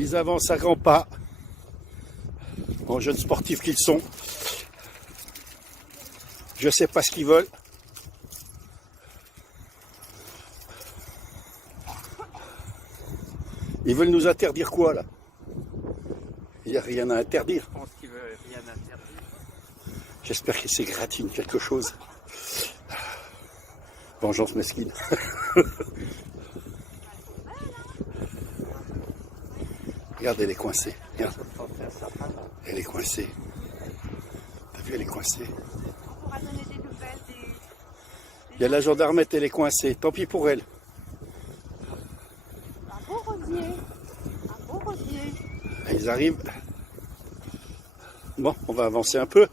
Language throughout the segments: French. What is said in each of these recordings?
Ils avancent à grands pas, en jeunes sportifs qu'ils sont. Je sais pas ce qu'ils veulent. Ils veulent nous interdire quoi là? Il n'y a rien à interdire. Je pense qu'ils veulent rien interdire. J'espère qu'ils s'égratignent quelque chose. Vengeance mesquine. Regarde, elle est coincée. Regarde. Elle est coincée. T'as vu, elle est coincée. Il y a la gendarmette, elle est coincée. Tant pis pour elle. Un beau rosier. Un beau rosier. Ils arrivent. Bon, on va avancer un peu.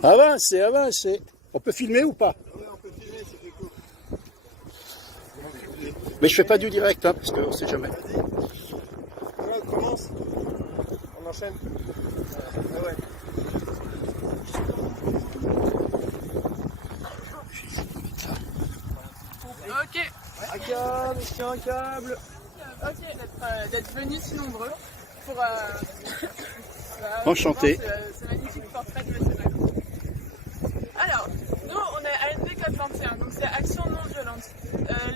Avancez, avancez. On peut filmer ou pas? Ouais, on peut filmer, c'est fait court. Mais je fais pas du direct, hein, parce qu'on sait jamais. Voilà, on commence. On enchaîne. Ah ouais. Ok, Un câble, tiens, un câble. ok d'être venus si nombreux pour Enchanté. voir ce magnifique portrait de M. Macron. Alors, nous on est ANV COP21, donc c'est Action non violente.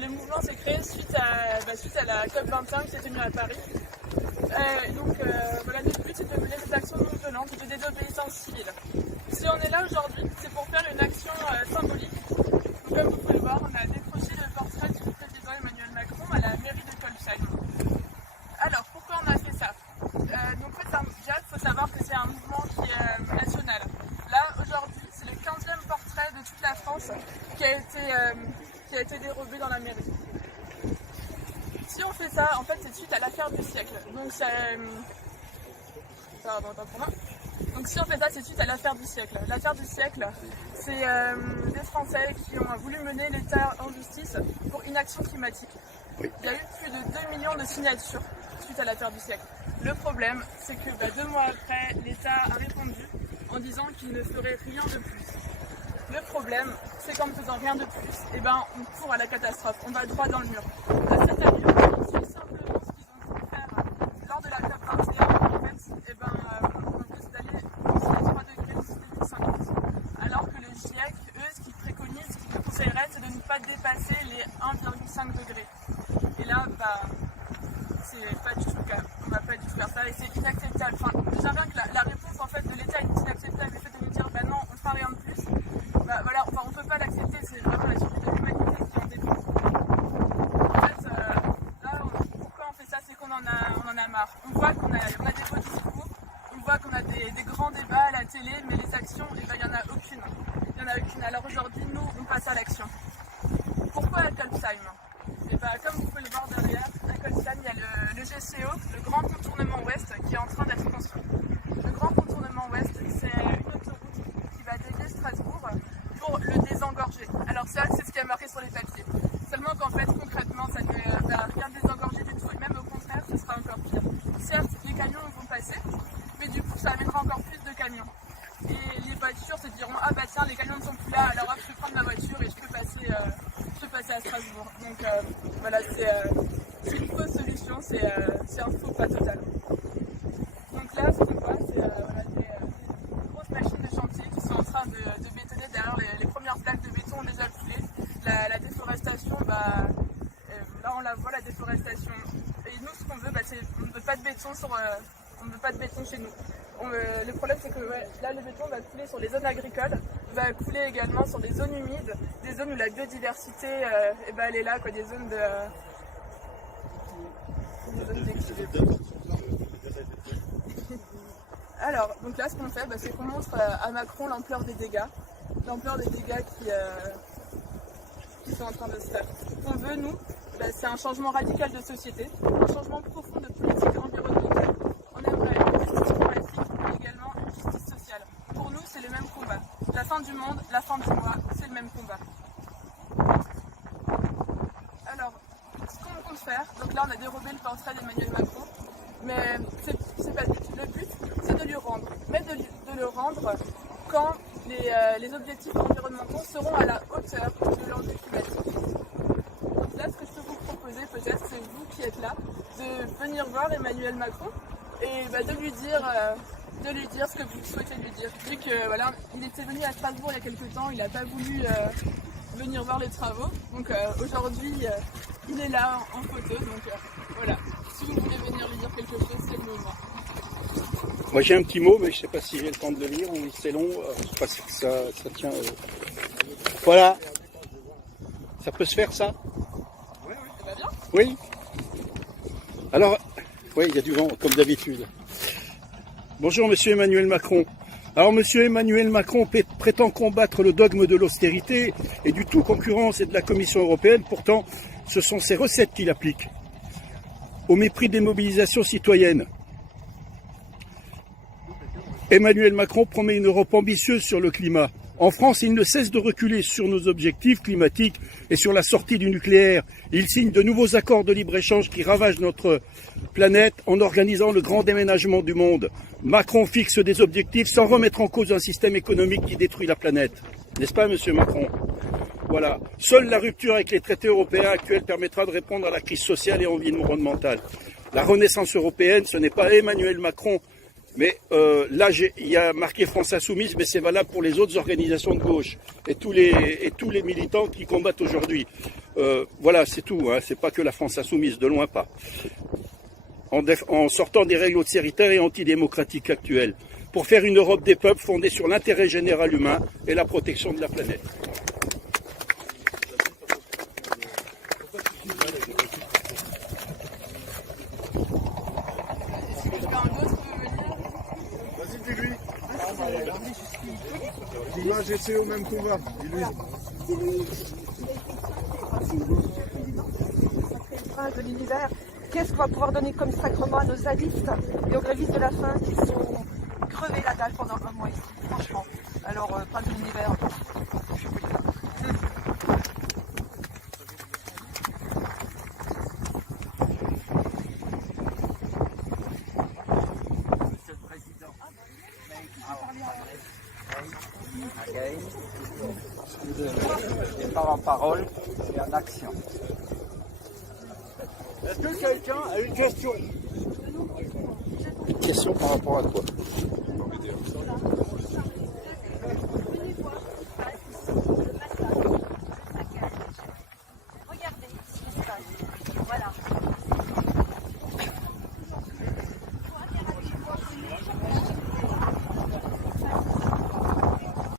Le mouvement s'est créé suite à la COP21qui s'est tenue à Paris. Voilà, notre but c'est de mener des actions non violentes et de désobéissance civile. Si on est là aujourd'hui, c'est pour faire une action symbolique. Donc, comme vous pouvez le voir, on a décroché le portrait du président Emmanuel Macron à la mairie de Colsheim. Alors, pourquoi on a fait ça? Donc, déjà, il faut savoir que c'est un mouvement qui est national. Là, aujourd'hui, c'est le 15e portrait de toute la France qui a été dérobé dans la mairie. Si on fait ça, en fait, c'est suite à l'affaire du siècle. Donc, Donc si on fait ça, c'est suite à l'affaire du siècle. L'affaire du siècle, c'est des Français qui ont voulu mener l'État en justice pour inaction climatique. Oui. Il y a eu plus de 2 millions de signatures suite à l'affaire du siècle. Le problème, c'est que 2 mois après, l'État a répondu en disant qu'il ne ferait rien de plus. Le problème, c'est qu'en ne faisant rien de plus, on court à la catastrophe, on va droit dans le mur. À cette allure, c'est simplement ce qu'ils ont voulu faire lors de la COP21, en fait, on risque d'aller jusqu'à 3 degrés d'ici 2050. Alors que le GIEC, eux, ce qu'ils préconisent, ce qu'ils conseilleraient, c'est de ne pas dépasser les 1,5 degrés. Et là, c'est pas du tout le cas. On va pas du tout faire ça et c'est inacceptable. Enfin, déjà bien que la réponse en fait de l'État est inacceptable. Le fait de nous dire non, on ne fera rien de plus. Voilà, enfin, on peut pas l'accepter. C'est vraiment la survie de l'humanité qui en dépend. En fait, là, pourquoi on fait ça, c'est qu'on en a marre. On voit qu'on a des beaux discours, on voit qu'on a des grands débats à la télé, mais les actions, il n'y en a aucune. Il n'y en a aucune. Alors aujourd'hui, nous, on passe à l'action. Pourquoi à Colsheim? Comme vous pouvez le voir derrière, à Colsheim, il y a le GCO, le Grand Contournement Ouest, qui est en train d'être construit. Le Grand Contournement Ouest, c'est une autoroute qui va dévier Strasbourg pour le désengorger. Alors ça, c'est ce qui a marqué sur les papiers. Seulement qu'en fait, concrètement, ça ne va rien désengorger du tout, et même au contraire, ce sera encore pire. Certes, les camions vont passer, mais du coup, ça amènera encore plus de camions. Et les voitures se diront, ah bah tiens, les camions ne sont plus là, alors hop, je peux prendre ma voiture et je peux passer à Strasbourg. Donc voilà, c'est une fausse solution, c'est un faux pas total. Donc là, c'est quoi? C'est des grosses machines de chantier qui sont en train de bétonner. Derrière, les premières plaques de béton ont déjà coulé. La déforestation, là on la voit, la déforestation. Et nous, ce qu'on veut, c'est on ne veut pas de béton on ne veut pas de béton chez nous. Le problème, c'est que là, le béton va couler sur les zones agricoles, va couler également sur des zones humides, des zones où la biodiversité, elle est là, quoi, des zones d'équilibre. Alors, donc là, ce qu'on fait, c'est qu'on montre à Macron l'ampleur des dégâts qui sont en train de se faire. Ce qu'on veut, nous, c'est un changement radical de société, un changement profond de politique environnementale. On aimerait une justice climatique, mais également une justice sociale. Pour nous, c'est le même combat. La fin fin du monde, la fin du mois, c'est le même combat. Alors, ce qu'on compte faire, donc là on a dérobé le portrait d'Emmanuel Macron, mais c'est pas le but. Le but, c'est de lui rendre, mais de le rendre quand les objectifs environnementaux seront à la hauteur de l'enjeu climatique. Donc là, ce que je peux vous proposer, peut-être, c'est vous qui êtes là, de venir voir Emmanuel Macron et de lui dire ce que vous souhaitez lui dire. Vu que voilà, il était venu à Strasbourg il y a quelques temps, il n'a pas voulu venir voir les travaux. Donc aujourd'hui, il est là en photo. Donc voilà, si vous voulez venir lui dire quelque chose, c'est le moment. Moi j'ai un petit mot, mais je ne sais pas si j'ai le temps de le lire, c'est long, je ne sais pas si ça tient. Voilà. Ça peut se faire ça? Oui, ça va bien? Oui. Alors, oui, il y a du vent, comme d'habitude. Bonjour Monsieur Emmanuel Macron. Alors Monsieur Emmanuel Macron prétend combattre le dogme de l'austérité et du tout concurrence et de la Commission européenne. Pourtant, ce sont ces recettes qu'il applique. Au mépris des mobilisations citoyennes. Emmanuel Macron promet une Europe ambitieuse sur le climat. En France, il ne cesse de reculer sur nos objectifs climatiques et sur la sortie du nucléaire. Il signe de nouveaux accords de libre-échange qui ravagent notre planète en organisant le grand déménagement du monde. Macron fixe des objectifs sans remettre en cause un système économique qui détruit la planète. N'est-ce pas, Monsieur Macron? Voilà. Seule la rupture avec les traités européens actuels permettra de répondre à la crise sociale et environnementale. La renaissance européenne, ce n'est pas Emmanuel Macron. Mais là, il y a marqué France Insoumise, mais c'est valable pour les autres organisations de gauche et tous les militants qui combattent aujourd'hui. Voilà, c'est tout. Hein, c'est pas que la France Insoumise, de loin pas. En sortant des règles austéritaires et antidémocratiques actuelles, pour faire une Europe des peuples fondée sur l'intérêt général humain et la protection de la planète. Dis-moi, j'essaie au même combat. Dis-lui. De l'univers, qu'est-ce qu'on va pouvoir donner comme sacrement à nos zadistes et aux grévistes de la faim qui sont crevés la dalle pendant un mois ici, franchement. Alors, pas de l'univers. Et pas en parole, mais en action. Est-ce que quelqu'un a une question? Question par rapport à quoi?